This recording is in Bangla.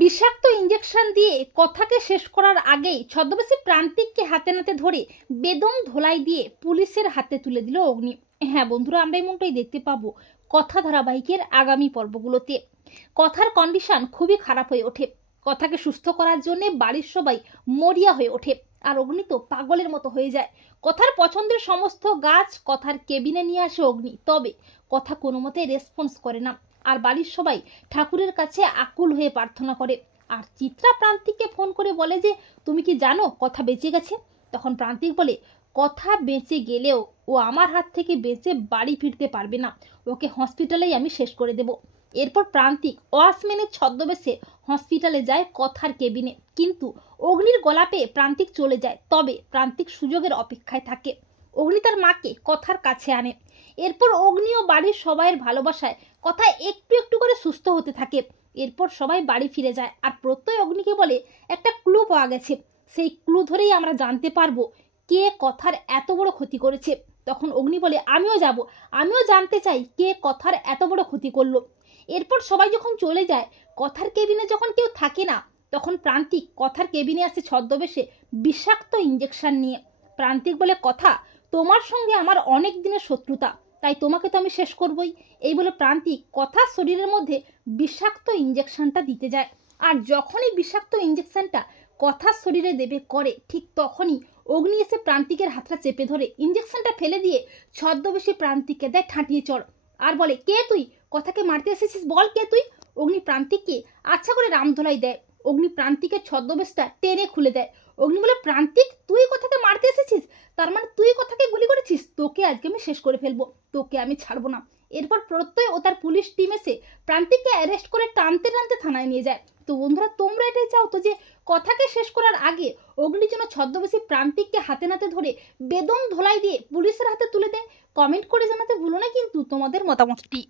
বিষাক্ত ইঞ্জেকশন দিয়ে কথাকে শেষ করার আগেই ছদ্মবেশী প্রান্তিককে হাতে নাতে ধরে বেদম ধোলাই দিয়ে পুলিশের হাতে তুলে দিল অগ্নি। হ্যাঁ বন্ধুরা, আমরা এমনটাই দেখতে পাবো কথা ধারাবাহিকের আগামী পর্বগুলোতে। কথার কন্ডিশন খুবই খারাপ হয়ে ওঠে। কথাকে সুস্থ করার জন্য বাড়ির সবাই মরিয়া হয়ে ওঠে, আর অগ্নি তো পাগলের মতো হয়ে যায়। কথার পছন্দের সমস্ত গাছ কথার কেবিনে নিয়ে আসে অগ্নি, তবে কথা কোনো মতে রেসপন্স করে না। আর বাড়ির সবাই ঠাকুরের কাছে আকুল হয়ে প্রার্থনা করে। আর চিত্রা প্রান্তিককে ফোন করে বলে যে তুমি কি জানো কথা বেঁচে গেছে। তখন প্রান্তিক বলে কথা বেঁচে গেলেও ও আমার হাত থেকে বেঁচে বাড়ি ফিরতে পারবে না, ওকে হসপিটালেই আমি শেষ করে দেব। এরপর প্রান্তিক ওয়াচম্যানের ছদ্মবেশে হসপিটালে যায় কথার কেবিনে, কিন্তু অগ্নির গলা পেয়ে প্রান্তিক চলে যায়। তবে প্রান্তিক সুযোগের অপেক্ষায় থাকে। অগ্নি তার মাকে কথার কাছে আনে। এরপর অগ্নি ও বাড়ির সবাইয়ের ভালোবাসায় কথা একটু একটু করে সুস্থ হতে থাকে। এরপর সবাই বাড়ি ফিরে যায়, আর প্রত্যয় অগ্নিকে বলে একটা ক্লু পাওয়া গেছে, সেই ক্লু ধরেই আমরা জানতে পারবো কে কথার এত বড় ক্ষতি করেছে। তখন অগ্নি বলে আমিও যাব, আমিও জানতে চাই কে কথার এত বড় ক্ষতি করলো। এরপর সবাই যখন চলে যায়, কথার কেবিনে যখন কেউ থাকে না, তখন প্রান্তিক কথার কেবিনে আসে ছদ্মবেশে বিষাক্ত ইঞ্জেকশন নিয়ে। প্রান্তিক বলে কথা তোমার সঙ্গে আমার অনেক দিনের শত্রুতা, তাই তোমাকে তো আমি শেষ করবই। এই বলে প্রান্তিক কথার শরীরের মধ্যে বিষাক্ত ইঞ্জেকশনটা দিতে যায়। আর যখনই বিষাক্ত ইঞ্জেকশনটা কথার শরীরে দেবে করে, ঠিক তখনই অগ্নি এসে প্রান্তিকের হাতটা চেপে ধরে ইঞ্জেকশনটা ফেলে দিয়ে ছদ্মবেশী প্রান্তিককে দেয় ঠাঁটিয়ে চড়। আর বলে কে তুই, কথাকে মারতে এসেছিস, বল কে তুই। অগ্নি প্রান্তিককে আচ্ছা করে রামধোলাই দেয়। অগ্নি প্রান্তিকের ছদ্মবেশটা টেনে খুলে দেয়। অগ্নি বলে প্রান্তিক তুই কথাকে মারতে এসেছিস, তার মানে তুই কথাকে গুলি করেছিস, তোকে আজকে আমি শেষ করে ফেলবো, তোকে আমি ছাড়বো না। এরপর প্রত্যয় ও তার পুলিশ টিম এসে প্রান্তিককে অ্যারেস্ট করে টানতে টানতে থানায় নিয়ে যায়। তো বন্ধুরা, তোমরা এটাই চাও তো যে কথাকে শেষ করার আগে অগ্নি যেন ছদ্মবেশী প্রান্তিককে হাতে নাতে ধরে বেদম ধোলাই দিয়ে পুলিশের হাতে তুলে দেয়? কমেন্ট করে জানাতে ভুলো না কিন্তু তোমাদের মতামতটি।